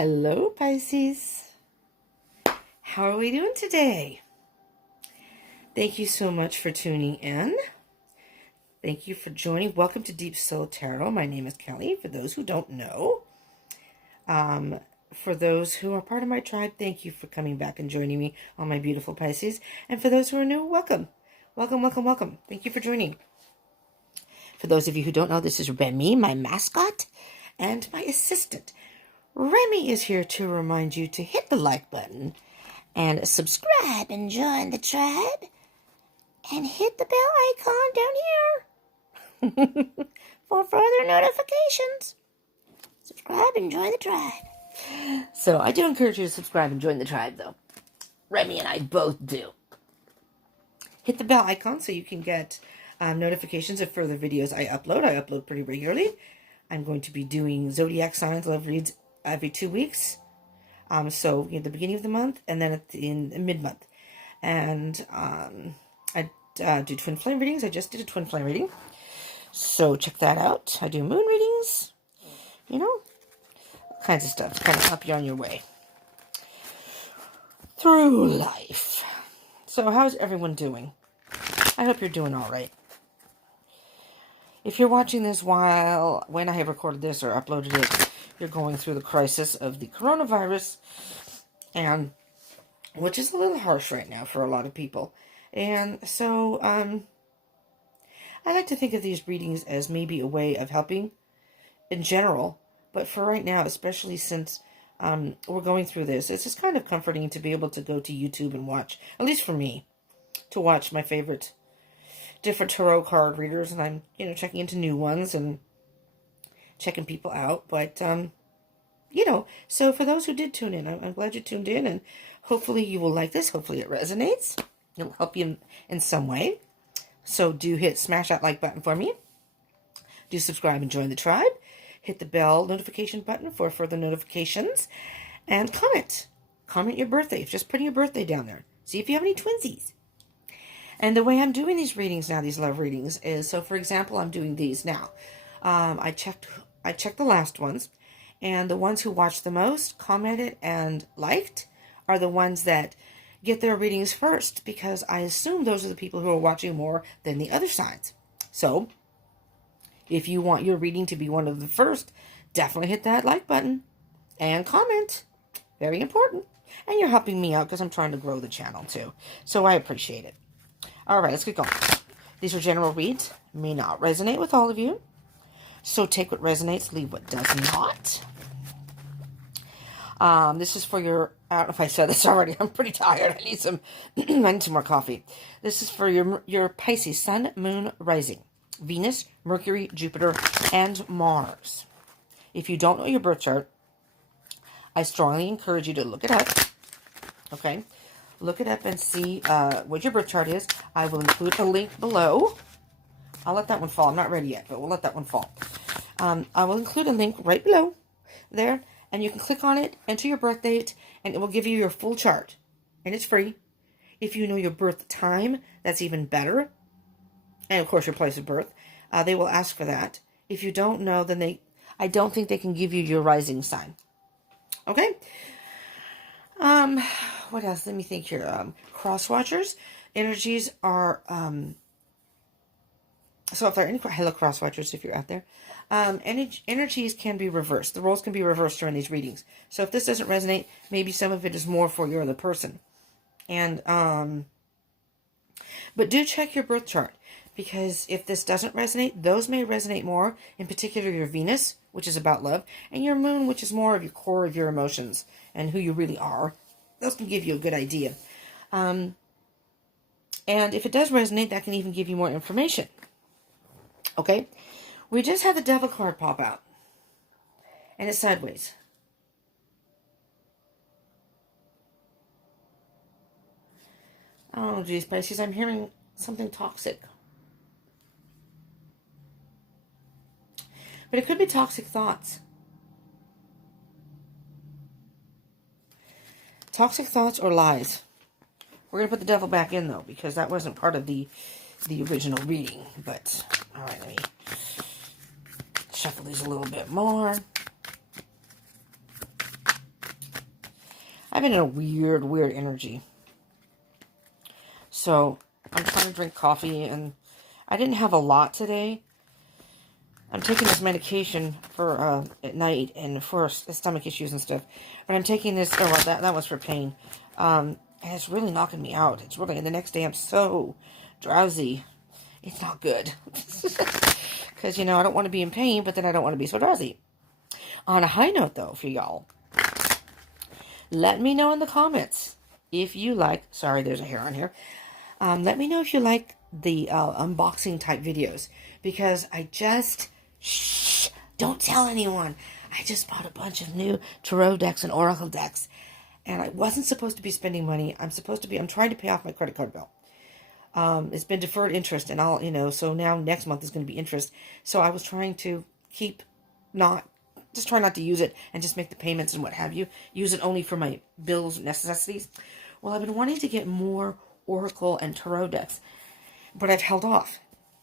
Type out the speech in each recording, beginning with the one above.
Hello, Pisces. How are we doing today? Thank you so much for tuning in. Thank you for joining. Welcome to Deep Soul Tarot. My name is Kelly, for those who don't know. For those who are part of my tribe, thank you for coming back and joining me on my beautiful Pisces. And for those who are new, welcome. Welcome, welcome, welcome. Thank you for joining. For those of you who don't know, this is Remy, my mascot, and my assistant. Remy is here to remind you to hit the like button and subscribe and join the tribe and hit the bell icon down here for further notifications. Subscribe and join the tribe. So I do encourage you to subscribe and join the tribe, though. Remy and I both do. Hit the bell icon so you can get notifications of further videos I upload. I upload pretty regularly. I'm going to be doing zodiac signs, love reads every 2 weeks. So at the beginning of the month and then in mid-month. And I do twin flame readings. I just did a twin flame reading. So check that out. I do moon readings. You know, all kinds of stuff to kind of help you on your way through life. So how's everyone doing? I hope you're doing all right. If you're watching this when I have recorded this or uploaded it, you're going through the crisis of the coronavirus, and which is a little harsh right now for a lot of people. And so I like to think of these readings as maybe a way of helping in general, but for right now, especially since we're going through this, it's just kind of comforting to be able to go to YouTube and watch, at least for me, to watch my favorite different tarot card readers, and I'm, checking into new ones and checking people out. But, so for those who did tune in, I'm glad you tuned in, and hopefully you will like this. Hopefully it resonates. It'll help you in some way. So do smash that like button for me. Do subscribe and join the tribe. Hit the bell notification button for further notifications. And comment. Comment your birthday. Just putting your birthday down there. See if you have any twinsies. And the way I'm doing these readings now, these love readings, is, so for example, I'm doing these now. I checked the last ones, and the ones who watched the most, commented, and liked are the ones that get their readings first, because I assume those are the people who are watching more than the other sides. So, if you want your reading to be one of the first, definitely hit that like button and comment. Very important. And you're helping me out because I'm trying to grow the channel too. So I appreciate it. All right, let's get going. These are general reads. May not resonate with all of you. So take what resonates, leave what does not. This is for your, I don't know if I said this already. I'm pretty tired. I need some more coffee. This is for your Pisces Sun, Moon, Rising, Venus, Mercury, Jupiter, and Mars. If you don't know your birth chart, I strongly encourage you to look it up. Okay? Look it up and see what your birth chart is. I will include a link below. I'll let that one fall. I'm not ready yet, but we'll let that one fall. I will include a link right below there, and you can click on it, enter your birth date, and it will give you your full chart. And it's free. If you know your birth time, that's even better. And, of course, your place of birth. They will ask for that. If you don't know, then I don't think they can give you your rising sign. Okay? What else? Let me think here. Cross watchers. Energies are, so if there are any, hello cross watchers if you're out there. Energies can be reversed. The roles can be reversed during these readings. So if this doesn't resonate, maybe some of it is more for your other person. And, but do check your birth chart, because if this doesn't resonate, those may resonate more, in particular your Venus, which is about love, and your Moon, which is more of your core of your emotions and who you really are. Those can give you a good idea. And if it does resonate, that can even give you more information. Okay? We just had the Devil card pop out. And it's sideways. Oh, geez, Pisces, I'm hearing something toxic. But it could be toxic thoughts. Toxic thoughts or lies. We're going to put the devil back in, though, because that wasn't part of the original reading. But, all right, let me shuffle these a little bit more. I've been in a weird, weird energy. So I'm trying to drink coffee, and I didn't have a lot today. I'm taking this medication for at night and for stomach issues and stuff. But I'm taking this, oh, well, that was for pain. And it's really knocking me out. It's really, and the next day I'm so drowsy. It's not good. Because, you know, I don't want to be in pain, but then I don't want to be so drowsy. On a high note, though, for y'all, let me know in the comments if you like, sorry, there's a hair on here. Let me know if you like the unboxing type videos, because I just, shh, don't tell anyone. I just bought a bunch of new tarot decks and oracle decks, and I wasn't supposed to be spending money. I'm trying to pay off my credit card bill. It's been deferred interest, and I'll, you know, so now next month is going to be interest. So I was trying to try not to use it and just make the payments and what have you. Use it only for my bills and necessities. Well, I've been wanting to get more oracle and tarot decks, but I've held off.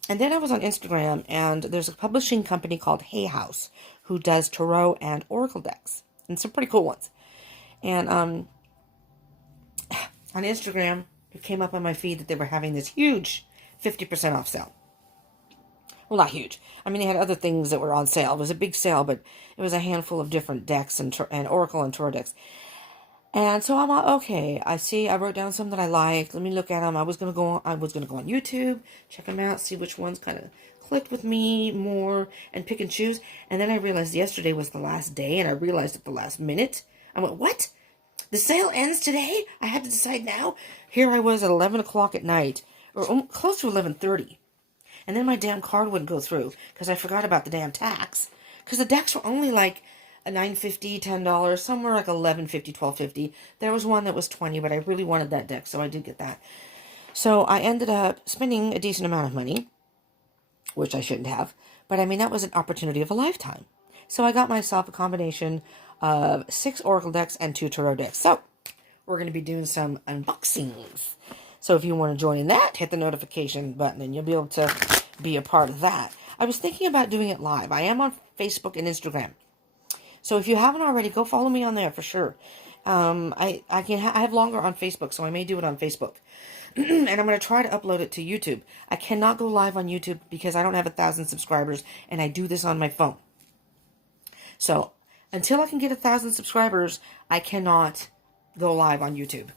And then I was on Instagram, and there's a publishing company called Hay House who does tarot and oracle decks, and some pretty cool ones. And on Instagram, it came up on my feed that they were having this huge 50% off sale. Well, not huge. I mean, they had other things that were on sale. It was a big sale, but it was a handful of different decks and oracle and tarot decks. And so I'm like, okay, I wrote down some that I liked. Let me look at them. I was going to go on YouTube, check them out, see which ones kind of clicked with me more, and pick and choose. And then I realized yesterday was the last day, and I realized at the last minute. I went, what? The sale ends today? I had to decide now? Here I was at 11 o'clock at night, or close to 11:30. And then my damn card wouldn't go through, because I forgot about the damn tax. Because the decks were only like a $9.50, $10, somewhere like $11.50, $12.50. There was one that was $20, but I really wanted that deck, so I did get that. So I ended up spending a decent amount of money, which I shouldn't have. But I mean, that was an opportunity of a lifetime. So I got myself a combination of 6 oracle decks and 2 tarot decks. So we're going to be doing some unboxings. So if you want to join in that, hit the notification button, and you'll be able to be a part of that. I was thinking about doing it live. I am on Facebook and Instagram. So if you haven't already, go follow me on there for sure. I have longer on Facebook, so I may do it on Facebook. And I'm going to try to upload it to YouTube. I cannot go live on YouTube because I don't have 1,000 subscribers, and I do this on my phone. So until I can get 1,000 subscribers, I cannot go live on YouTube.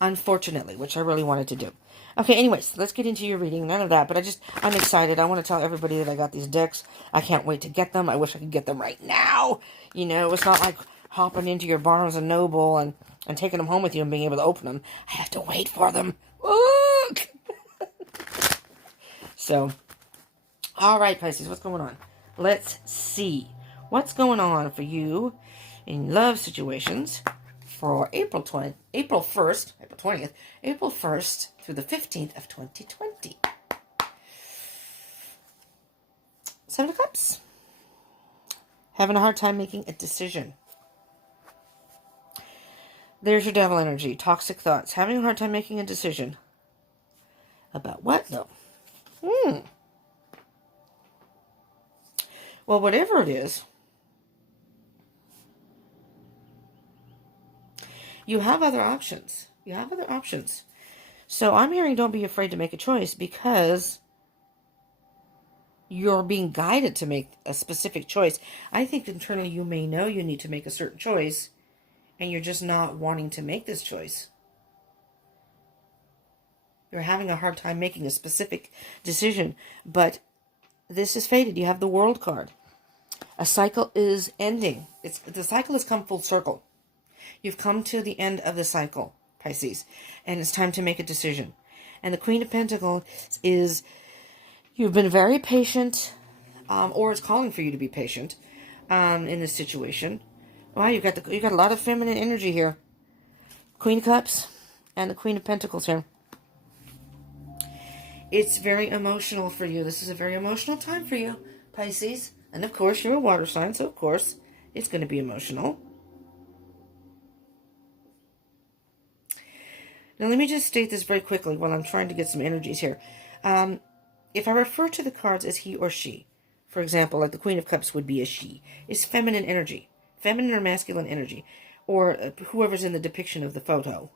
Unfortunately, which I really wanted to do. Okay, anyways, let's get into your reading. None of that, but I'm excited. I want to tell everybody that I got these decks. I can't wait to get them. I wish I could get them right now. You know, it's not like hopping into your Barnes & Noble and taking them home with you and being able to open them. I have to wait for them. Look! So, all right, Pisces, what's going on? Let's see. What's going on for you in love situations for April 20th through the 15th of 2020. 7 of Cups. Having a hard time making a decision. There's your devil energy. Toxic thoughts. Having a hard time making a decision. About what, though? Well, whatever it is, you have other options. You have other options. So I'm hearing don't be afraid to make a choice, because you're being guided to make a specific choice. I think internally you may know you need to make a certain choice, and you're just not wanting to make this choice. You're having a hard time making a specific decision, but this is fated. You have the World card. A cycle is ending. The cycle has come full circle. You've come to the end of the cycle, Pisces, and it's time to make a decision. And the Queen of Pentacles is, you've been very patient, or it's calling for you to be patient in this situation. Wow, you got a lot of feminine energy here. Queen of Cups and the Queen of Pentacles here. It's very emotional for you. This is a very emotional time for you, Pisces. And of course, you're a water sign, so of course, it's going to be emotional. Now, let me just state this very quickly while I'm trying to get some energies here. If I refer to the cards as he or she, for example, like the Queen of Cups would be a she, is feminine energy. Feminine or masculine energy. or whoever's in the depiction of the photo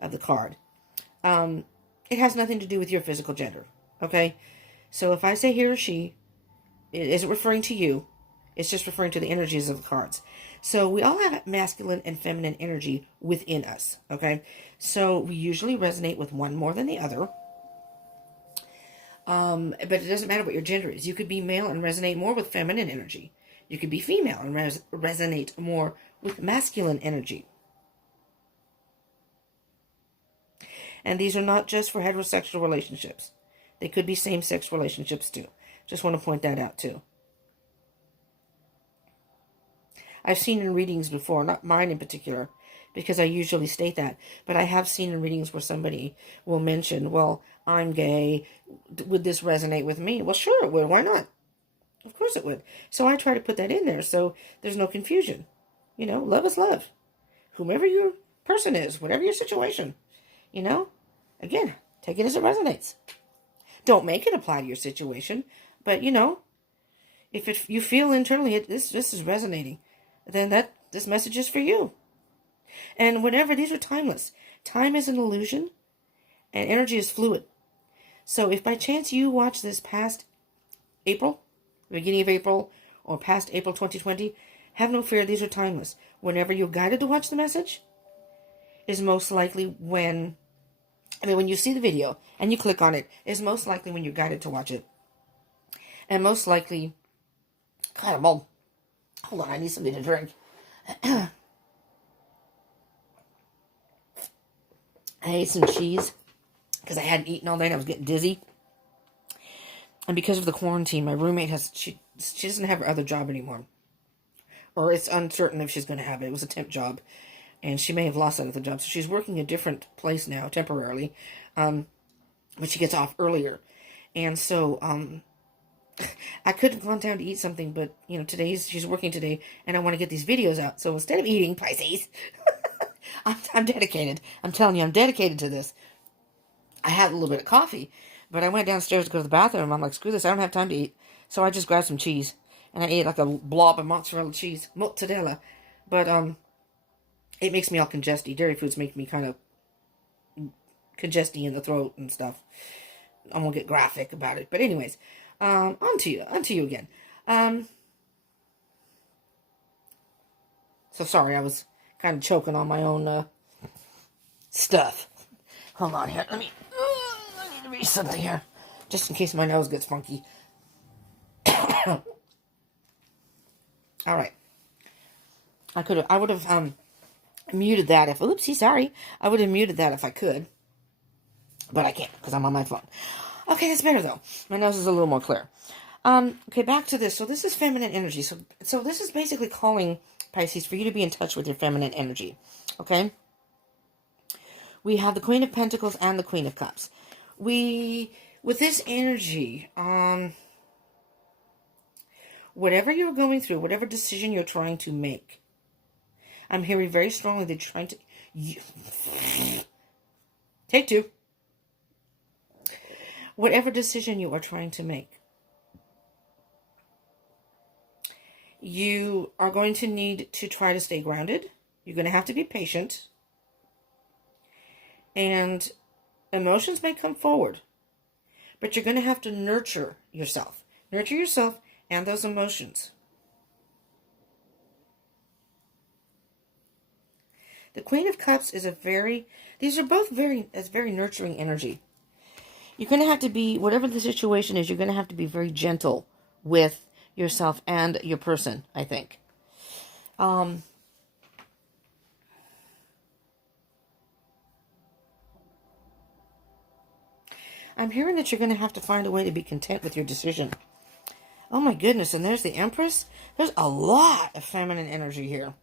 of the card. It has nothing to do with your physical gender, okay? So if I say he or she, it isn't referring to you. It's just referring to the energies of the cards. So we all have masculine and feminine energy within us, okay? So we usually resonate with one more than the other. But it doesn't matter what your gender is. You could be male and resonate more with feminine energy. You could be female and resonate more with masculine energy. And these are not just for heterosexual relationships. They could be same-sex relationships too. Just want to point that out too. I've seen in readings before, not mine in particular, because I usually state that, but I have seen in readings where somebody will mention, well, I'm gay, would this resonate with me? Well, sure it would, why not? Of course it would. So I try to put that in there so there's no confusion. You know, love is love. Whomever your person is, whatever your situation, you know, again, take it as it resonates. Don't make it apply to your situation, but, you know, if you feel internally this is resonating, then this message is for you. And whatever, these are timeless. Time is an illusion, and energy is fluid. So if by chance you watch this past April, beginning of April, or past April 2020, have no fear, these are timeless. Whenever you're guided to watch the message, is most likely when you see the video and you click on it, is most likely when you're guided to watch it. And most likely, God, hold on, I need something to drink. I ate some cheese because I hadn't eaten all night. I was getting dizzy. And because of the quarantine, my roommate she doesn't have her other job anymore. Or it's uncertain if she's going to have it. It was a temp job. And she may have lost that other job. So she's working a different place now, temporarily. But she gets off earlier. And so, I could have gone down to eat something, but, you know, she's working today, and I want to get these videos out. So instead of eating, Pisces, I'm dedicated. I'm telling you, I'm dedicated to this. I had a little bit of coffee, but I went downstairs to go to the bathroom. I'm like, screw this, I don't have time to eat. So I just grabbed some cheese, and I ate like a blob of mozzarella cheese. Mozzarella. But, it makes me all congesty. Dairy foods make me kind of congesty in the throat and stuff. I won't get graphic about it. But anyways, on to you again. So sorry, I was kind of choking on my own stuff. Hold on here. I need to read something here, just in case my nose gets funky. All right. I would have muted that if. Oopsie, sorry. I would have muted that if I could, but I can't because I'm on my phone. Okay, that's better though. My nose is a little more clear. Okay, back to this. So this is feminine energy. So this is basically calling, Pisces, for you to be in touch with your feminine energy. Okay? We have the Queen of Pentacles and the Queen of Cups. With this energy, whatever you're going through, whatever decision you're trying to make, I'm hearing very strongly that you're trying to... Take two. Whatever decision you are trying to make, you are going to need to try to stay grounded. You're going to have to be patient. And emotions may come forward, but you're going to have to nurture yourself. Nurture yourself and those emotions. The Queen of Cups is these are both very nurturing energy. You're going to have to be, whatever the situation is, you're going to have to be very gentle with yourself and your person, I think. I'm hearing that you're going to have to find a way to be content with your decision. Oh my goodness, and there's the Empress. There's a lot of feminine energy here.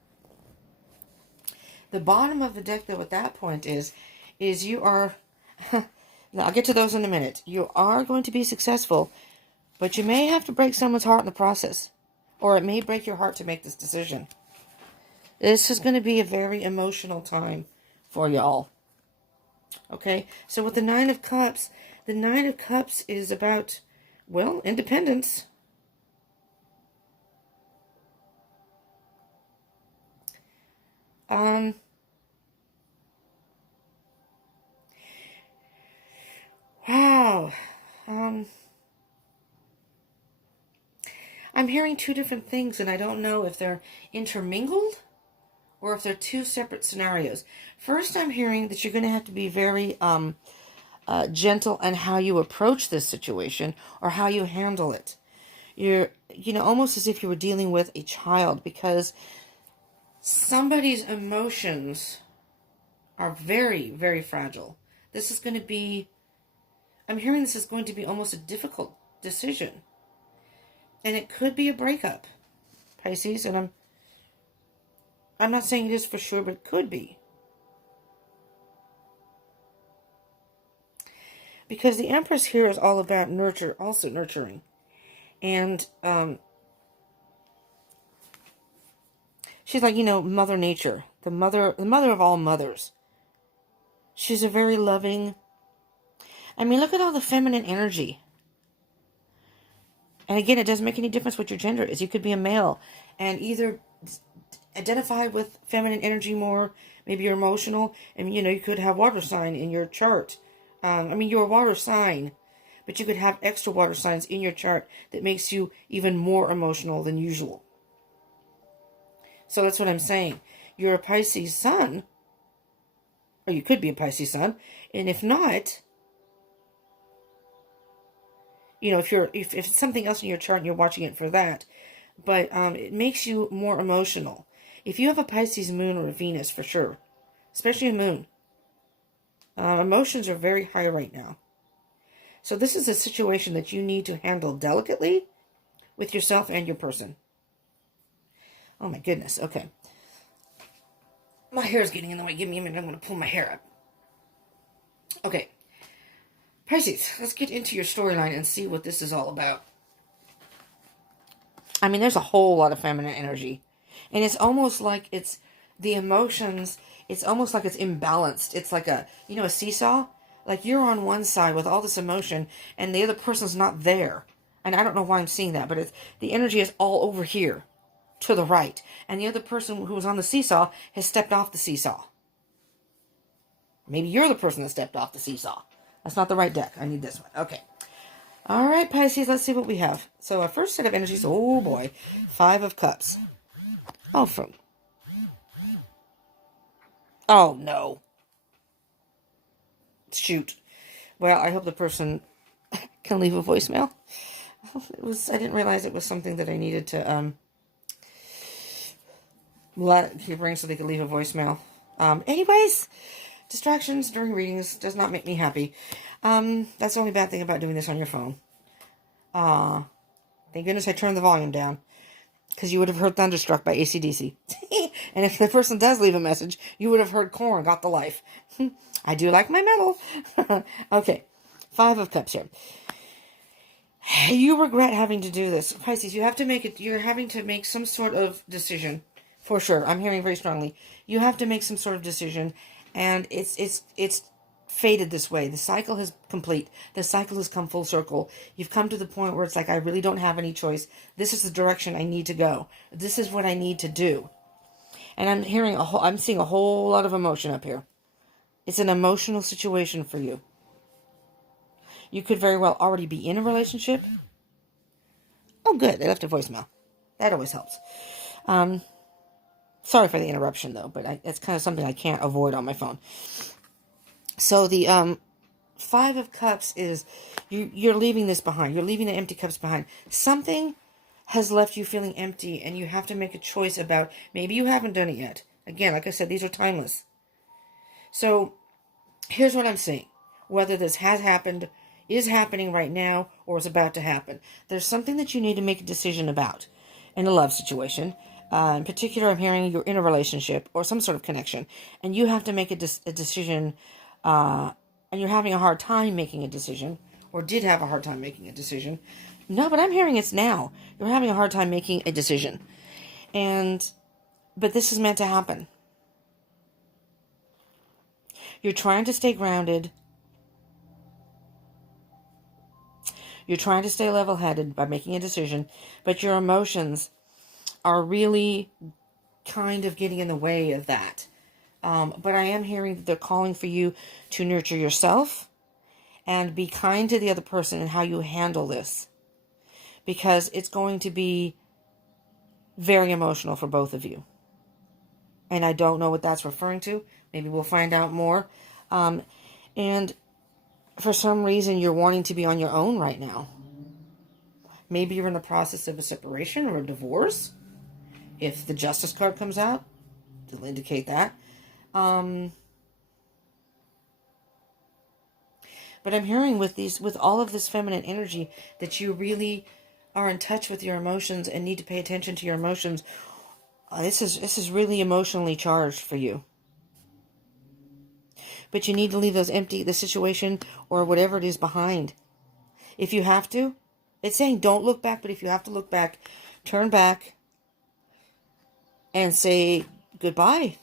The bottom of the deck, though, at that point is you are... I'll get to those in a minute. You are going to be successful, but you may have to break someone's heart in the process. Or it may break your heart to make this decision. This is going to be a very emotional time for y'all. Okay? So with the Nine of Cups is about, well, independence. Um, wow. Um, I'm hearing two different things, and I don't know if they're intermingled or if they're two separate scenarios. First, I'm hearing that you're going to have to be very gentle in how you approach this situation or how you handle it. You're, almost as if you were dealing with a child, because somebody's emotions are very, very fragile. This is going to be, I'm hearing this is going to be almost a difficult decision. And it could be a breakup, Pisces, and I'm not saying it is for sure, but it could be. Because the Empress here is all about also nurturing. And she's like, Mother Nature, the mother of all mothers. She's a very loving. I mean, look at all the feminine energy. And again, it doesn't make any difference what your gender is. You could be a male and either identify with feminine energy more. Maybe you're emotional, and you could have water sign in your chart. You're a water sign, but you could have extra water signs in your chart that makes you even more emotional than usual. So that's what I'm saying. You're a Pisces sun, or you could be a Pisces sun, and if not, if it's something else in your chart and you're watching it for that, but it makes you more emotional. If you have a Pisces moon or a Venus, for sure, especially a moon, emotions are very high right now. So this is a situation that you need to handle delicately with yourself and your person. Oh my goodness, okay. My hair is getting in the way. Give me a minute, I'm going to pull my hair up. Okay. Pisces, let's get into your storyline and see what this is all about. I mean, there's a whole lot of feminine energy. And it's almost like it's the emotions, it's almost like it's imbalanced. It's like a seesaw. Like you're on one side with all this emotion and the other person's not there. And I don't know why I'm seeing that, but the energy is all over here to the right. And the other person who was on the seesaw has stepped off the seesaw. Maybe you're the person that stepped off the seesaw. That's not the right deck. I need this one. Okay. All right, Pisces, let's see what we have. So our first set of energies, oh boy, 5 of Cups. Oh, no. Shoot. Well, I hope the person can leave a voicemail. I didn't realize it was something that I needed to let you bring so they could leave a voicemail. Anyways, distractions during readings does not make me happy. That's the only bad thing about doing this on your phone. Thank goodness I turned the volume down, because you would have heard Thunderstruck by AC/DC. And if the person does leave a message, you would have heard Korn Got the Life. I do like my metal. Okay, 5 of Cups here. You regret having to do this. Pisces, you're having to make some sort of decision. For sure. I'm hearing very strongly. You have to make some sort of decision. And it's fated this way. The cycle is complete. The cycle has come full circle. You've come to the point where it's like, I really don't have any choice. This is the direction I need to go. This is what I need to do. And I'm seeing a whole lot of emotion up here. It's an emotional situation for you. You could very well already be in a relationship. Oh, good. They left a voicemail. That always helps. Sorry for the interruption, though, but it's kind of something I can't avoid on my phone. So the 5 of Cups is you're leaving this behind. You're leaving the empty cups behind. Something has left you feeling empty, and you have to make a choice about, maybe you haven't done it yet. Again, like I said, these are timeless. So here's what I'm saying. Whether this has happened, is happening right now, or is about to happen, there's something that you need to make a decision about in a love situation. In particular, I'm hearing you're in a relationship or some sort of connection, and you have to make a decision, and you're having a hard time making a decision, or did have a hard time making a decision. No, but I'm hearing it's now. You're having a hard time making a decision. But this is meant to happen. You're trying to stay grounded. You're trying to stay level-headed by making a decision, but your emotions are really kind of getting in the way of that. But I am hearing that they're calling for you to nurture yourself and be kind to the other person in how you handle this. Because it's going to be very emotional for both of you. And I don't know what that's referring to. Maybe we'll find out more. And for some reason, you're wanting to be on your own right now. Maybe you're in the process of a separation or a divorce. If the Justice card comes out, it'll indicate that. But I'm hearing with all of this feminine energy that you really are in touch with your emotions and need to pay attention to your emotions. This is really emotionally charged for you. But you need to leave the situation or whatever it is behind. If you have to, it's saying don't look back, but if you have to look back, turn back and say goodbye.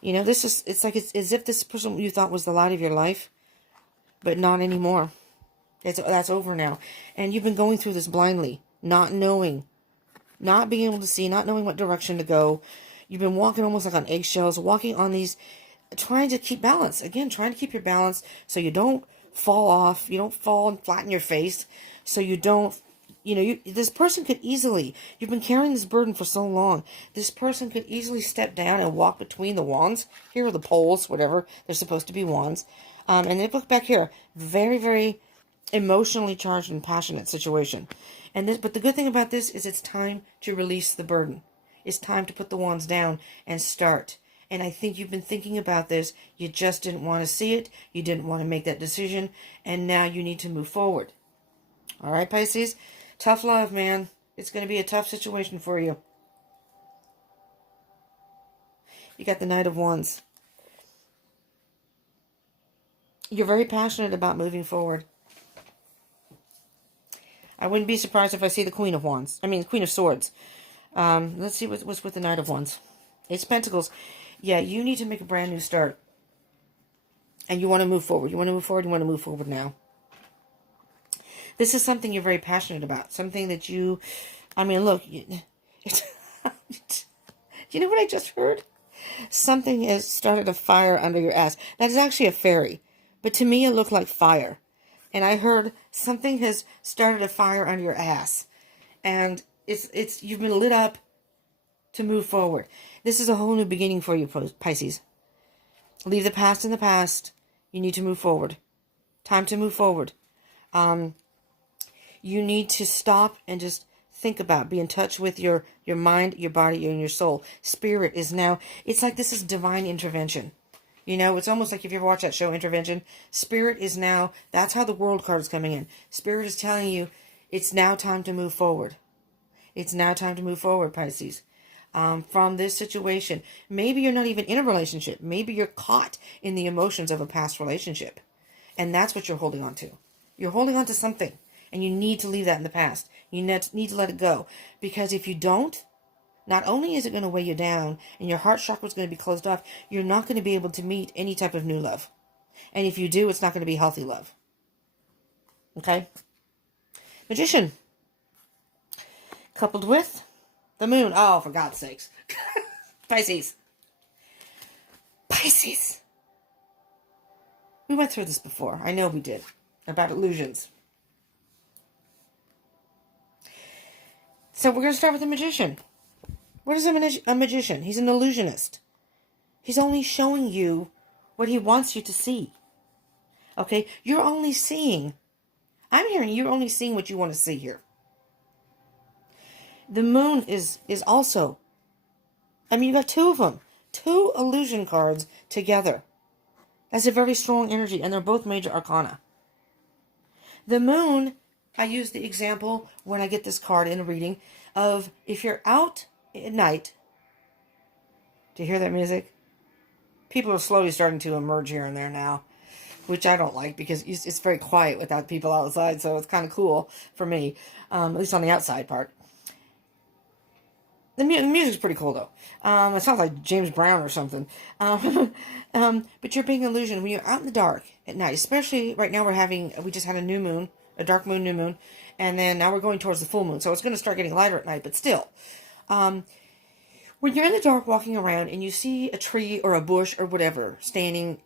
You know, it's like it's as if this person you thought was the light of your life, but not anymore. That's over now. And you've been going through this blindly, not knowing, not being able to see, not knowing what direction to go. You've been walking almost like on eggshells, walking on these, trying to keep balance. Again, trying to keep your balance so you don't fall off, you don't fall and flatten your face, so you don't, this person could easily, you've been carrying this burden for so long, this person could easily step down and walk between the wands. Here are the poles, whatever, they're supposed to be wands. And then look back here, very, very emotionally charged and passionate situation. But the good thing about this is it's time to release the burden. It's time to put the wands down and start. And I think you've been thinking about this. You just didn't want to see it. You didn't want to make that decision. And now you need to move forward. All right, Pisces? Tough love, man. It's going to be a tough situation for you. You got the Knight of Wands. You're very passionate about moving forward. I wouldn't be surprised if I see the Queen of Wands. I mean, Queen of Swords. Let's see what's with the Knight of Wands. Ace of Pentacles. Yeah, you need to make a brand new start. And you want to move forward. You want to move forward. You want to move forward now. This is something you're very passionate about. Something that you... I mean, look. You know what I just heard? Something has started a fire under your ass. That is actually a fairy. But to me, it looked like fire. And I heard something has started a fire under your ass. And you've been lit up to move forward. This is a whole new beginning for you, Pisces. Leave the past in the past. You need to move forward. Time to move forward. You need to stop and just think about, be in touch with your mind, your body, and your soul. Spirit is now, it's like this is divine intervention. You know, it's almost like if you ever watch that show, Intervention. Spirit is now, that's how the World card is coming in. Spirit is telling you, it's now time to move forward. It's now time to move forward, Pisces. From this situation. Maybe you're not even in a relationship. Maybe you're caught in the emotions of a past relationship. And that's what you're holding on to. You're holding on to something. And you need to leave that in the past. You need to let it go. Because if you don't, not only is it going to weigh you down and your heart chakra is going to be closed off, you're not going to be able to meet any type of new love. And if you do, it's not going to be healthy love. Okay? Magician. Coupled with the moon. Oh, for God's sakes. Pisces. Pisces. We went through this before. I know we did. About illusions. So we're going to start with the magician. What is a magician? He's an illusionist. He's only showing you what he wants you to see. Okay? You're only seeing. I'm hearing you're only seeing what you want to see here. The moon is also. I mean, you got two of them. Two illusion cards together. That's a very strong energy, and they're both major arcana. The moon, I use the example when I get this card in a reading of if you're out at night. Do you hear that music? People are slowly starting to emerge here and there now, which I don't like because it's very quiet without people outside, so it's kind of cool for me, at least on the outside part. The music's pretty cool, though. It sounds like James Brown or something. But you're being an illusion. When you're out in the dark at night, especially right now we just had a new moon, a dark moon, new moon, and then now we're going towards the full moon. So it's going to start getting lighter at night, but still. When you're in the dark walking around and you see a tree or a bush or whatever standing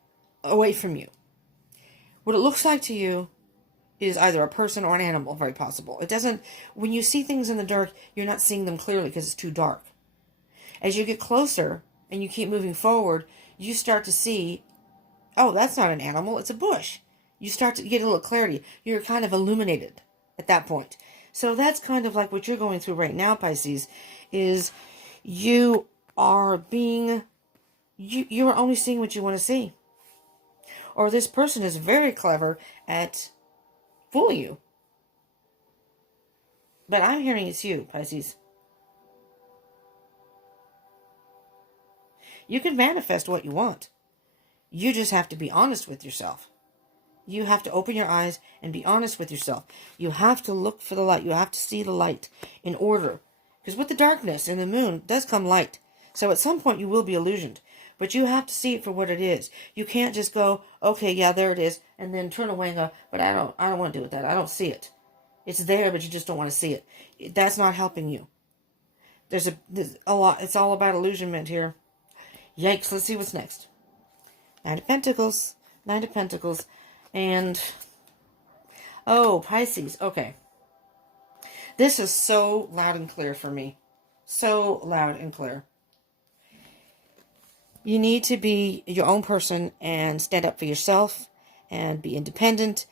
away from you, what it looks like to you is either a person or an animal, very possible. It doesn't, when you see things in the dark, you're not seeing them clearly because it's too dark. As you get closer and you keep moving forward, you start to see, oh, that's not an animal, it's a bush. You start to get a little clarity. You're kind of illuminated at that point. So that's kind of like what you're going through right now, Pisces, is you are being, you are only seeing what you want to see. Or this person is very clever at fooling you. But I'm hearing it's you, Pisces. You can manifest what you want. You just have to be honest with yourself. You have to open your eyes and be honest with yourself. You have to look for the light. You have to see the light in order. Because with the darkness and the moon does come light. So at some point you will be illusioned. But you have to see it for what it is. You can't just go, okay, yeah, there it is, and then turn away and go, but I don't want to do with that. I don't see it. It's there, but you just don't want to see it. That's not helping you. There's a lot. It's all about illusionment here. Yikes, let's see what's next. Nine of Pentacles. Nine of Pentacles. And, oh, Pisces. Okay. This is so loud and clear for me. So loud and clear. You need to be your own person and stand up for yourself and be independent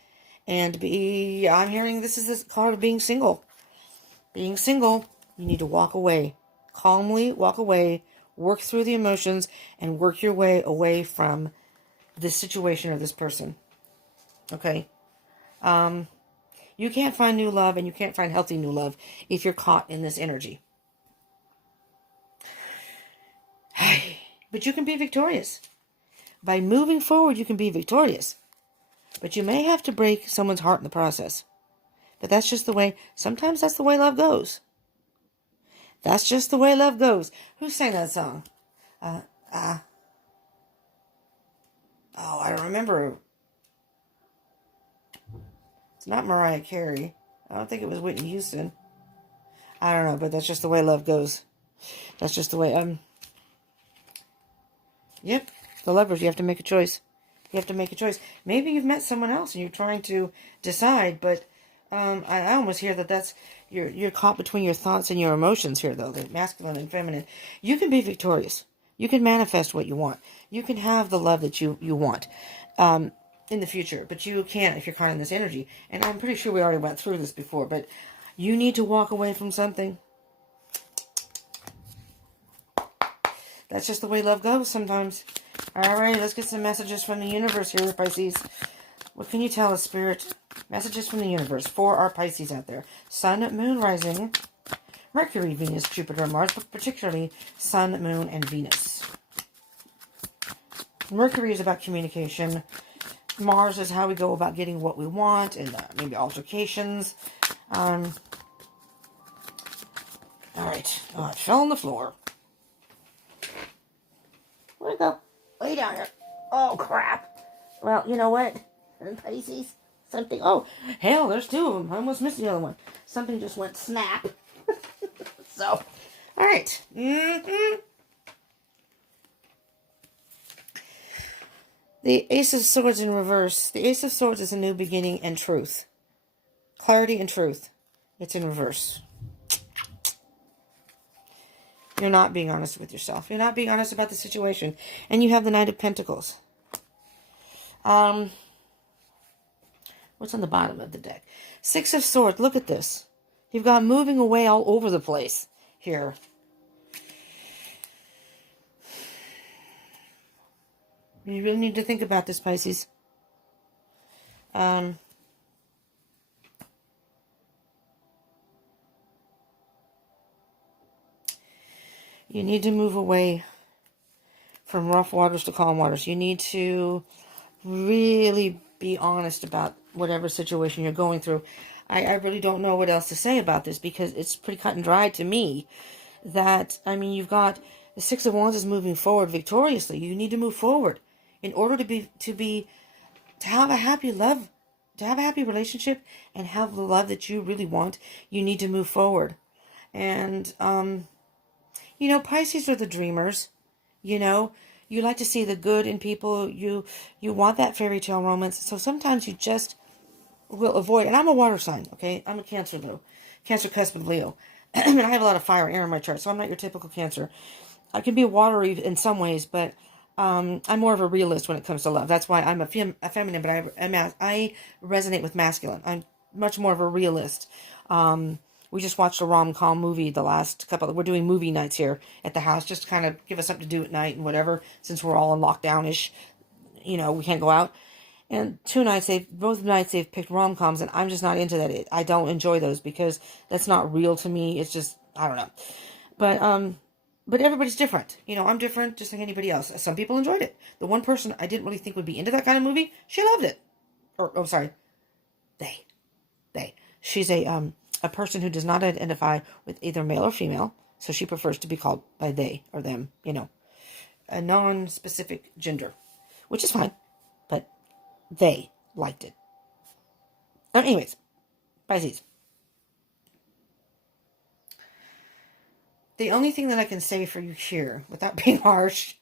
and be, I'm hearing this is the card of being single. Being single, you need to walk away. Calmly walk away, work through the emotions, and work your way away from this situation or this person. Okay? You can't find new love and you can't find healthy new love if you're caught in this energy. But you can be victorious. By moving forward, you can be victorious. But you may have to break someone's heart in the process. But that's just the way, sometimes that's the way love goes. That's just the way love goes. Who sang that song? Oh, I don't remember. It's not Mariah Carey. I don't think it was Whitney Houston. I don't know, but that's just the way love goes. That's just the way, Yep, the Lovers, you have to make a choice. You have to make a choice. Maybe you've met someone else and you're trying to decide, but I almost hear that that's, you're caught between your thoughts and your emotions here, though, the masculine and feminine. You can be victorious. You can manifest what you want. You can have the love that you want in the future, but you can't if you're caught in this energy. And I'm pretty sure we already went through this before, but you need to walk away from something. That's just the way love goes sometimes. All right, let's get some messages from the universe here, Pisces. What can you tell us, Spirit? Messages from the universe for our Pisces out there. Sun, Moon, Rising, Mercury, Venus, Jupiter, Mars, but particularly Sun, Moon, and Venus. Mercury is about communication. Mars is how we go about getting what we want and maybe altercations. All right. Oh, it fell on the floor. Where'd it go? Way down here. Oh, crap. Well, you know what? Pisces, something. Oh, hell, there's two of them. I almost missed the other one. Something just went snap. So, all right. The Ace of Swords in reverse. The Ace of Swords is a new beginning and truth. Clarity and truth. It's in reverse. You're not being honest with yourself. You're not being honest about the situation. And you have the Knight of Pentacles. What's on the bottom of the deck? Six of Swords. Look at this. You've got moving away all over the place here. You really need to think about this, Pisces. You need to move away from rough waters to calm waters. You need to really be honest about whatever situation you're going through. I really don't know what else to say about this because it's pretty cut and dry to me that, I mean, you've got the Six of Wands is moving forward victoriously. You need to move forward in order to have a happy love, to have a happy relationship and have the love that you really want. You need to move forward. And, you Pisces are the dreamers. You like to see the good in people. You want that fairy tale romance. So sometimes you just will avoid. And I'm a water sign, okay? I'm a Cancer, though. Cancer cusp of Leo. And I have a lot of fire and air in my chart, so I'm not your typical Cancer. I can be watery in some ways, but I'm more of a realist when it comes to love. That's why I'm a feminine, but I resonate with masculine. I'm much more of a realist. We just watched a rom-com movie the last we're doing movie nights here at the house, just to kind of give us something to do at night and whatever, since we're all in lockdown-ish. We can't go out. And both nights they've picked rom-coms, and I'm just not into that. I don't enjoy those because that's not real to me. It's just, I don't know. But everybody's different. I'm different just like anybody else. Some people enjoyed it. The one person I didn't really think would be into that kind of movie, she loved it. They. She's a person who does not identify with either male or female, so she prefers to be called by they or them, a non-specific gender, which is fine, but they liked it. Anyways, Pisces. The only thing that I can say for you here, without being harsh,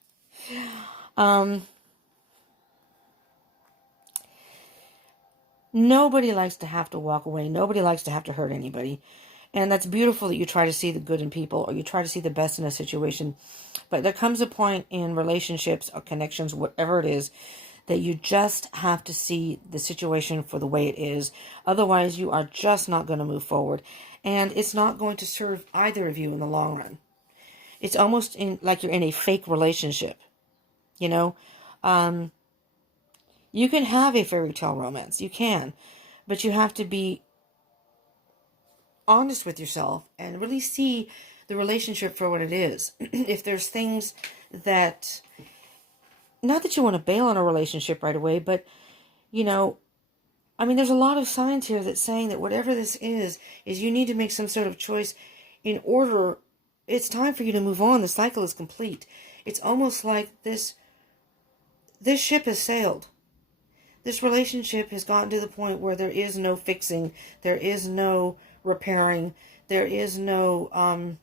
nobody likes to have to walk away. Nobody likes to have to hurt anybody. And that's beautiful that you try to see the good in people, or you try to see the best in a situation. But there comes a point in relationships or connections, whatever it is, that you just have to see the situation for the way it is. Otherwise, you are just not going to move forward. And it's not going to serve either of you in the long run. It's almost like you're in a fake relationship. You can have a fairy tale romance. You can. But you have to be honest with yourself and really see the relationship for what it is. If there's things that... Not that you want to bail on a relationship right away, but, there's a lot of signs here that's saying that whatever this is you need to make some sort of choice in order. It's time for you to move on. The cycle is complete. It's almost like this ship has sailed. This relationship has gotten to the point where there is no fixing. There is no repairing. There is no,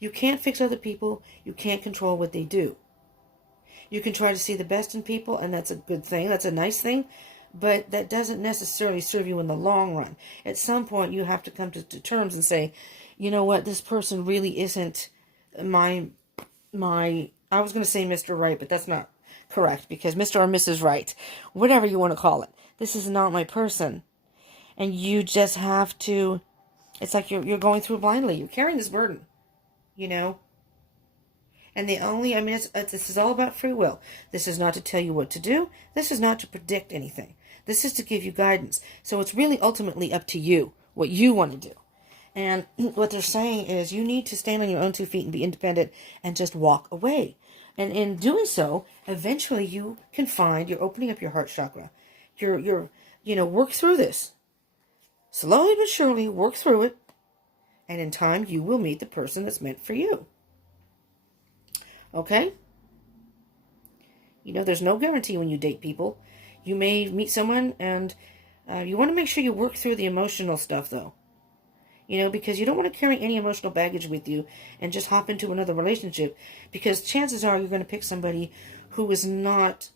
you can't fix other people. You can't control what they do. You can try to see the best in people, and that's a good thing. That's a nice thing. But that doesn't necessarily serve you in the long run. At some point, you have to come to terms and say, you know what, this person really isn't my, I was going to say Mr. Right, but that's not correct, because Mr. or Mrs. Right, whatever you want to call it, this is not my person. And you just have to, it's like you're going through blindly. You're carrying this burden, And this is all about free will. This is not to tell you what to do. This is not to predict anything. This is to give you guidance. So it's really ultimately up to you, what you want to do. And what they're saying is you need to stand on your own 2 feet and be independent and just walk away. And in doing so, eventually you can find, you're opening up your heart chakra. You're work through this. Slowly but surely, work through it. And in time, you will meet the person that's meant for you. Okay? There's no guarantee when you date people. You may meet someone and you want to make sure you work through the emotional stuff, though. Because you don't want to carry any emotional baggage with you and just hop into another relationship, because chances are you're going to pick somebody who is not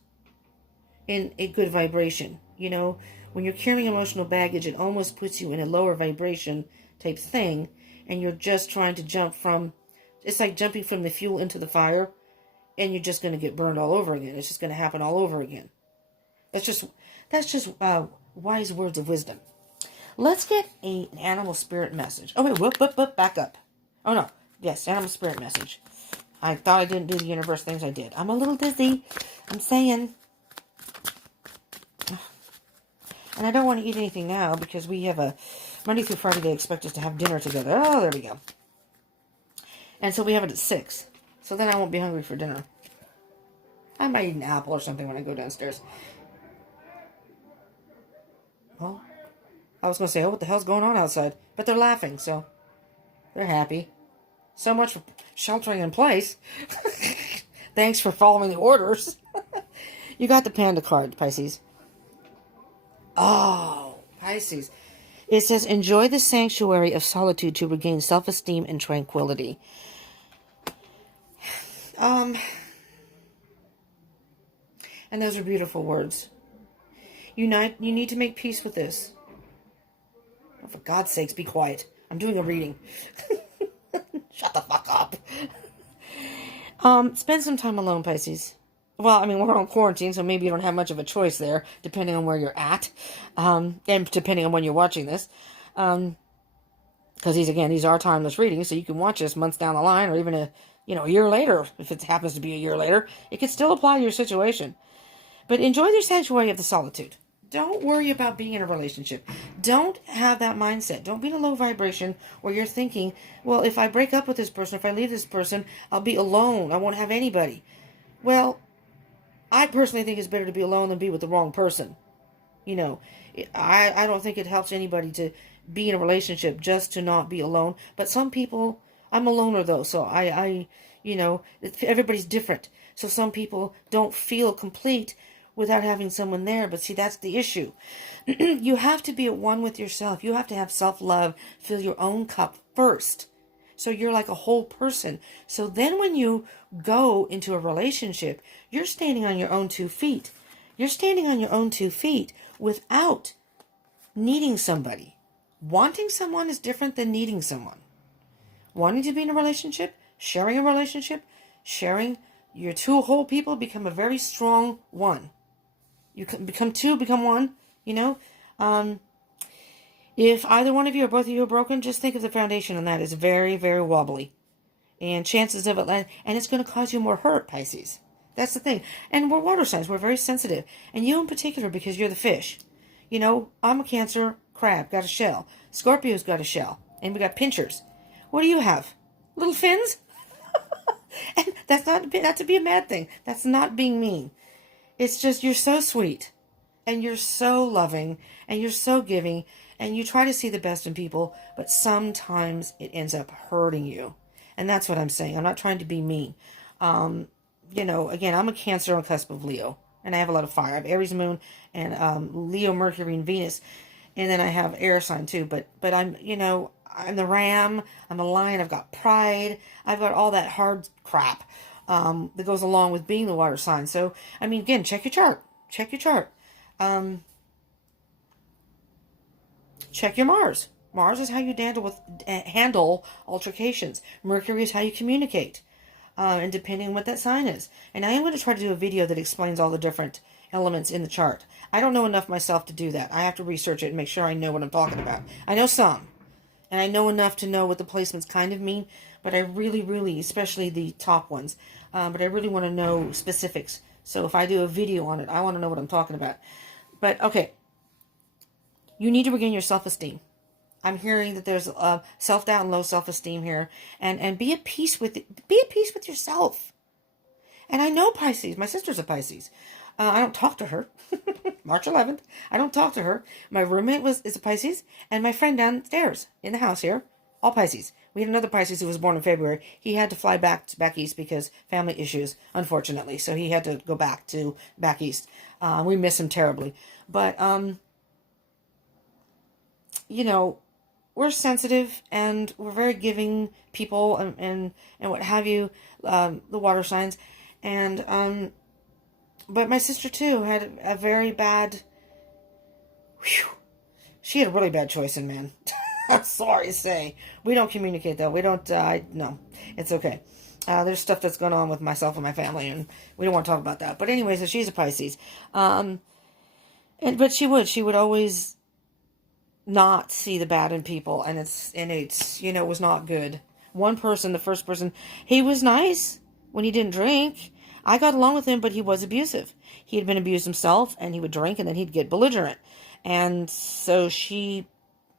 in a good vibration. When you're carrying emotional baggage, it almost puts you in a lower vibration type thing, and you're just trying to jump from, it's like jumping from the fuel into the fire, and you're just going to get burned all over again. It's just going to happen all over again. That's just wise words of wisdom. Let's get an animal spirit message. Oh, wait, back up. Oh, no. Yes, animal spirit message. I thought I didn't do the universe things. I did. I'm a little dizzy. I'm saying. And I don't want to eat anything now because we have a Monday through Friday. They expect us to have dinner together. Oh, there we go. And so we have it at 6. So then I won't be hungry for dinner. I might eat an apple or something when I go downstairs. Well, I was going to say, oh, what the hell's going on outside? But they're laughing, so they're happy. So much for sheltering in place. Thanks for following the orders. You got the panda card, Pisces. Oh, Pisces. It says, enjoy the sanctuary of solitude to regain self-esteem and tranquility. And those are beautiful words. You need to make peace with this. Oh, for God's sakes, be quiet. I'm doing a reading. Shut the fuck up. Spend some time alone, Pisces. Well, I mean, we're on quarantine, so maybe you don't have much of a choice there, depending on where you're at, and depending on when you're watching this. Because these are timeless readings, so you can watch this months down the line, or even a year later. If it happens to be a year later, it could still apply to your situation. But enjoy the sanctuary of the solitude. Don't worry about being in a relationship. Don't have that mindset. Don't be in a low vibration where you're thinking, well, if I break up with this person, if I leave this person, I'll be alone. I won't have anybody. Well, I personally think it's better to be alone than be with the wrong person. I don't think it helps anybody to be in a relationship just to not be alone. But some people, I'm a loner though, so everybody's different. So some people don't feel complete without having someone there. But see, that's the issue. You have to be at one with yourself. You have to have self-love, fill your own cup first. So you're like a whole person. So then when you go into a relationship, you're standing on your own 2 feet. You're standing on your own 2 feet without needing somebody. Wanting someone is different than needing someone. Wanting to be in a relationship, sharing your 2 whole people become a very strong one. You can become 2, become 1, If either one of you or both of you are broken, just think of the foundation on that is very, very wobbly. And chances of it, and it's going to cause you more hurt, Pisces. That's the thing. And we're water signs. We're very sensitive. And you in particular, because you're the fish. I'm a Cancer crab, got a shell. Scorpio's got a shell. And we got pinchers. What do you have? Little fins? And that's not to be a mad thing. That's not being mean. It's just you're so sweet. And you're so loving. And you're so giving. And you try to see the best in people, but sometimes it ends up hurting you. And that's what I'm saying. I'm not trying to be mean. Again, I'm a Cancer on the cusp of Leo. And I have a lot of fire. I have Aries moon and Leo, Mercury, and Venus. And then I have air sign too. But I'm the ram. I'm a lion. I've got pride. I've got all that hard crap that goes along with being the water sign. So, again, check your chart. Check your chart. Check your Mars. Mars is how you handle altercations. Mercury is how you communicate. And depending on what that sign is. And I am going to try to do a video that explains all the different elements in the chart. I don't know enough myself to do that. I have to research it and make sure I know what I'm talking about. I know some. And I know enough to know what the placements kind of mean. But I really, really, especially the top ones. But I really want to know specifics. So if I do a video on it, I want to know what I'm talking about. But, okay. You need to regain your self-esteem. I'm hearing that there's self-doubt and low self-esteem here. And be at peace with it. Be at peace with yourself. And I know Pisces. My sister's a Pisces. I don't talk to her. March 11th. I don't talk to her. My roommate is a Pisces. And my friend downstairs in the house here, all Pisces. We had another Pisces who was born in February. He had to fly back east because family issues, unfortunately. So he had to go back east. We miss him terribly. But, we're sensitive and we're very giving people and what have you, the water signs. And, but my sister too had a very bad, she had a really bad choice in man. I'm sorry to say. We don't communicate though. We don't, no, it's okay. There's stuff that's going on with myself and my family and we don't want to talk about that. But anyway, so she's a Pisces. But she would always not see the bad in people, and it's it was not good. One person, the first person, he was nice when he didn't drink. I got along with him, but he was abusive. He had been abused himself, and he would drink, and then he'd get belligerent. And so she,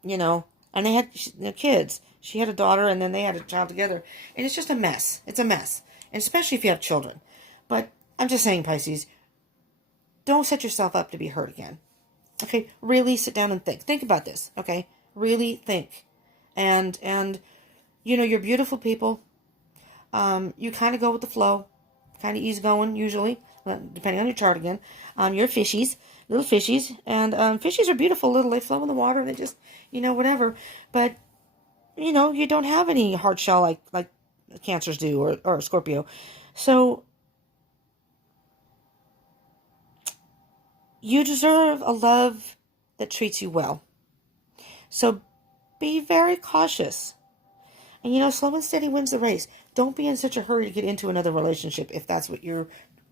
and they had kids. She had a daughter, and then they had a child together. And it's just a mess. It's a mess. And especially if you have children. But I'm just saying, Pisces, don't set yourself up to be hurt again. Okay, really sit down and think. Think about this, okay? Really think. And you're beautiful people. You kind of go with the flow. kind of easygoing usually, depending on your chart again. You're fishies, little fishies, and fishies are beautiful little. They flow in the water. They just, whatever. But you don't have any hard shell like Cancers do or Scorpio. So you deserve a love that treats you well. So be very cautious. And slow and steady wins the race. Don't be in such a hurry to get into another relationship if that's what you're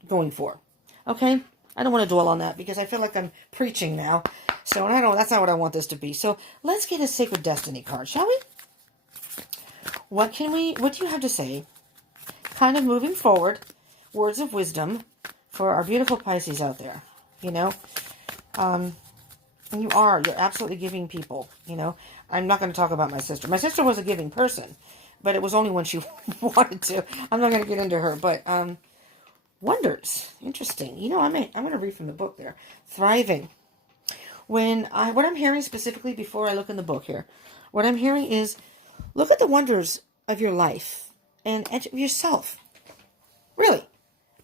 going for. Okay? I don't want to dwell on that because I feel like I'm preaching now. So that's not what I want this to be. So let's get a Sacred Destiny card, shall we? What do you have to say? Kind of moving forward, words of wisdom for our beautiful Pisces out there. And you're absolutely giving people, I'm not going to talk about my sister. My sister was a giving person, but it was only when she wanted to. I'm not going to get into her, but wonders. Interesting. I'm going to read from the book there. Thriving. What I'm hearing specifically before I look in the book here, what I'm hearing is look at the wonders of your life and yourself. Really.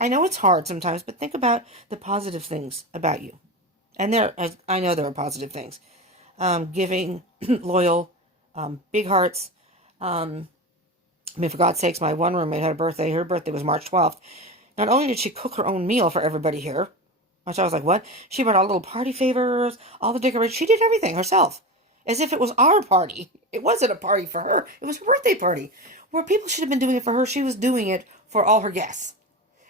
I know it's hard sometimes, but think about the positive things about you. And I know there are positive things. Giving, loyal, big hearts. For God's sakes, my one roommate had a birthday. Her birthday was March 12th. Not only did she cook her own meal for everybody here, which I was like, what? She brought all little party favors, all the decorations. She did everything herself, as if it was our party. It wasn't a party for her. It was her birthday party. Where people should have been doing it for her, she was doing it for all her guests.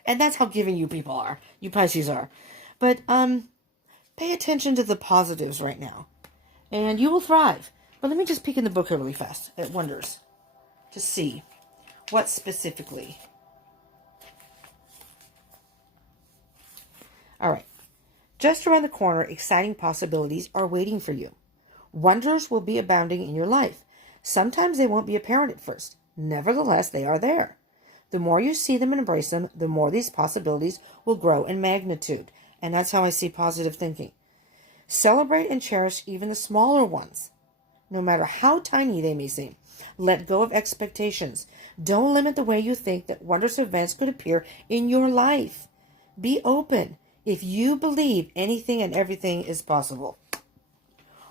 And that's how giving you people are. You Pisces are. But pay attention to the positives right now. And you will thrive. But let me just peek in the book here really fast at Wonders to see what specifically. All right. Just around the corner, exciting possibilities are waiting for you. Wonders will be abounding in your life. Sometimes they won't be apparent at first. Nevertheless, they are there. The more you see them and embrace them, the more these possibilities will grow in magnitude. And that's how I see positive thinking. Celebrate and cherish even the smaller ones, no matter how tiny they may seem. Let go of expectations. Don't limit the way you think that wondrous events could appear in your life. Be open. If you believe, anything and everything is possible.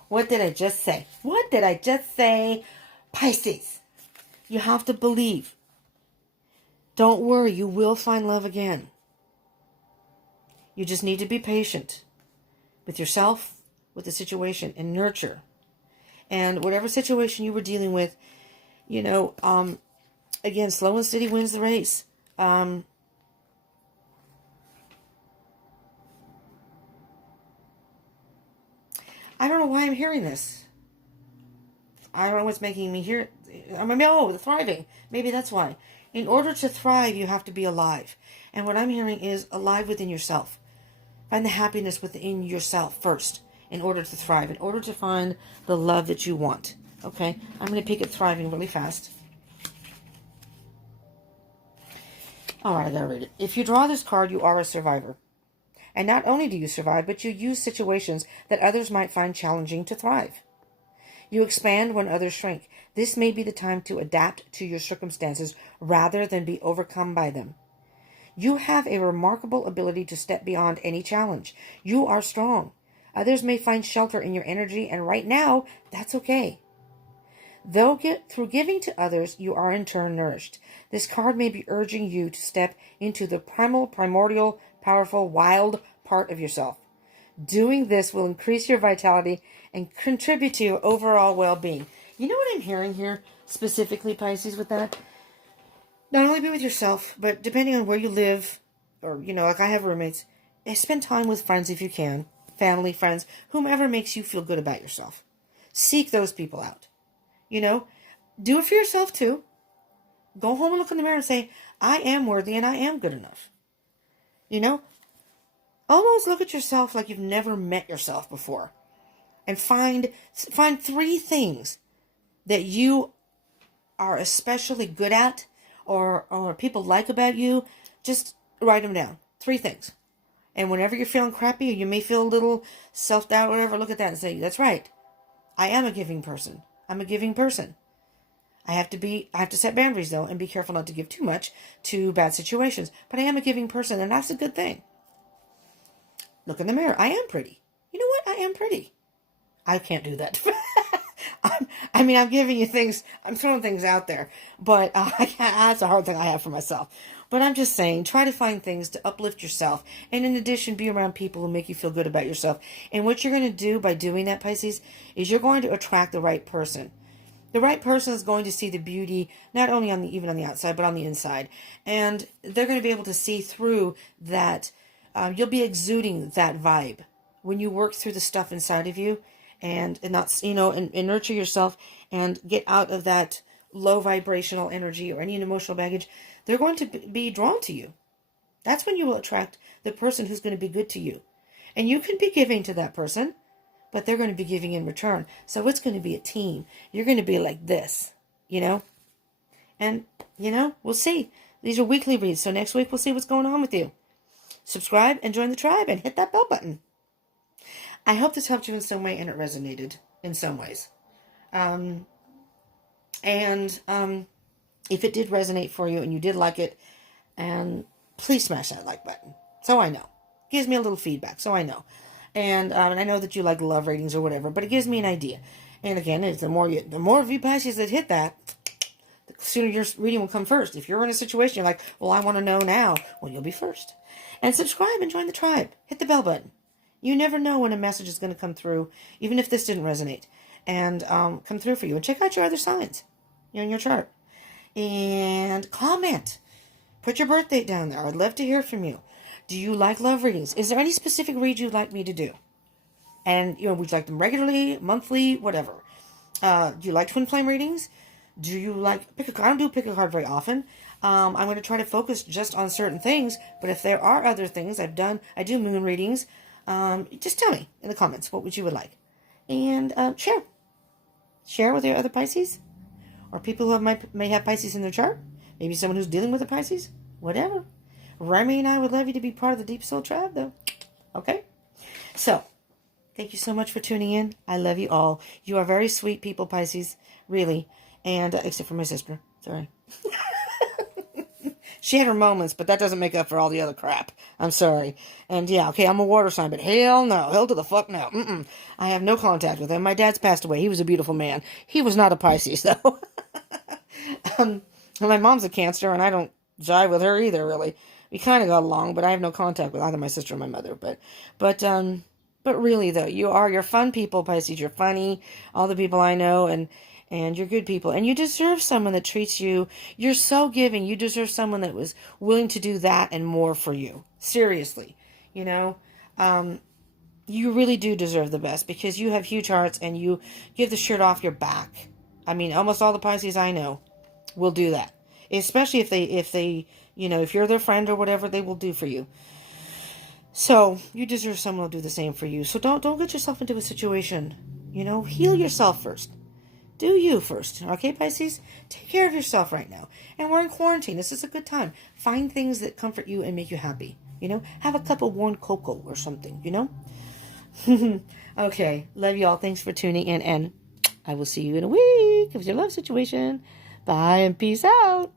What did I just say? What did I just say? Pisces. You have to believe. Don't worry, you will find love again. You just need to be patient with yourself, with the situation, and nurture. And whatever situation you were dealing with, again, slow and steady wins the race. I don't know why I'm hearing this. I don't know what's making me hear it. The thriving. Maybe that's why. In order to thrive, you have to be alive. And what I'm hearing is alive within yourself. Find the happiness within yourself first in order to thrive, in order to find the love that you want. Okay? I'm going to peek at thriving really fast. All right, I got to read it. If you draw this card, you are a survivor. And not only do you survive, but you use situations that others might find challenging to thrive. You expand when others shrink. This may be the time to adapt to your circumstances rather than be overcome by them. You have a remarkable ability to step beyond any challenge. You are strong. Others may find shelter in your energy, and right now, that's okay. Through giving to others, you are in turn nourished. This card may be urging you to step into the primordial, powerful, wild part of yourself. Doing this will increase your vitality and contribute to your overall well-being. You know what I'm hearing here, specifically, Pisces, with that? Not only be with yourself, but depending on where you live, or, like I have roommates, spend time with friends if you can, family, friends, whomever makes you feel good about yourself. Seek those people out. Do it for yourself too. Go home and look in the mirror and say, I am worthy and I am good enough. Almost look at yourself like you've never met yourself before. And find 3 things that you are especially good at or people like about you. Just write them down. 3 things. And whenever you're feeling crappy or you may feel a little self-doubt or whatever, look at that and say, that's right. I am a giving person. I'm a giving person. I have to set boundaries though, and be careful not to give too much to bad situations. But I am a giving person, and that's a good thing. Look in the mirror. I am pretty. You know what? I am pretty. I can't do that. I'm giving you things. I'm throwing things out there, but that's a hard thing I have for myself. But I'm just saying, try to find things to uplift yourself, and in addition, be around people who make you feel good about yourself. And what you're going to do by doing that, Pisces, is you're going to attract the right person. The right person is going to see the beauty, not only even on the outside, but on the inside. And they're going to be able to see through that. You'll be exuding that vibe when you work through the stuff inside of you and not, and nurture yourself and get out of that low vibrational energy or any emotional baggage. They're going to be drawn to you. That's when you will attract the person who's going to be good to you. And you can be giving to that person, but they're going to be giving in return. So it's going to be a team. You're going to be like this, And, we'll see. These are weekly reads. So next week we'll see what's going on with you. Subscribe and join the tribe and hit that bell button. I hope this helped you in some way and it resonated in some ways. If it did resonate for you and you did like it, and please smash that like button. So I know. Gives me a little feedback, so I know. And I know that you like love ratings or whatever, but it gives me an idea. And again, it's the more of you Pisces that hit that, the sooner your reading will come first. If you're in a situation you're like, well, I want to know now, well, you'll be first. And subscribe and join the tribe. Hit the bell button. You never know when a message is going to come through, even if this didn't resonate, and come through for you. And check out your other signs in your chart. And comment. Put your birth date down there. I'd love to hear from you. Do you like love readings? Is there any specific read you'd like me to do? And, would you like them regularly, monthly, whatever? Do you like twin flame readings? Do you like pick a card? I don't do pick a card very often. I'm going to try to focus just on certain things. But if there are other things I do moon readings. Just tell me in the comments what you would like. And share. Share with your other Pisces. Or people who may have Pisces in their chart. Maybe someone who's dealing with a Pisces. Whatever. Remy and I would love you to be part of the Deep Soul Tribe, though. Okay? So, thank you so much for tuning in. I love you all. You are very sweet people, Pisces. Really. And, except for my sister. Sorry. She had her moments, but that doesn't make up for all the other crap. I'm sorry. And yeah, okay, I'm a water sign, but hell no. Hell to the fuck no. I have no contact with him. My dad's passed away. He was a beautiful man. He was not a Pisces, though. My mom's a Cancer, and I don't jive with her either, really. We kind of got along, but I have no contact with either my sister or my mother. But really, though, you're fun people, Pisces. You're funny. All the people I know, and you're good people. And you deserve someone that treats you. You're so giving. You deserve someone that was willing to do that and more for you. Seriously. You really do deserve the best because you have huge hearts and you give the shirt off your back. I mean, almost all the Pisces I know will do that. Especially if they, if you're their friend or whatever, they will do for you. So you deserve someone who will do the same for you. So don't get yourself into a situation, heal yourself first. Do you first, okay, Pisces? Take care of yourself right now. And we're in quarantine. This is a good time. Find things that comfort you and make you happy. Have a cup of warm cocoa or something, Okay, love you all. Thanks for tuning in, and I will see you in a week with your love situation. Bye and peace out.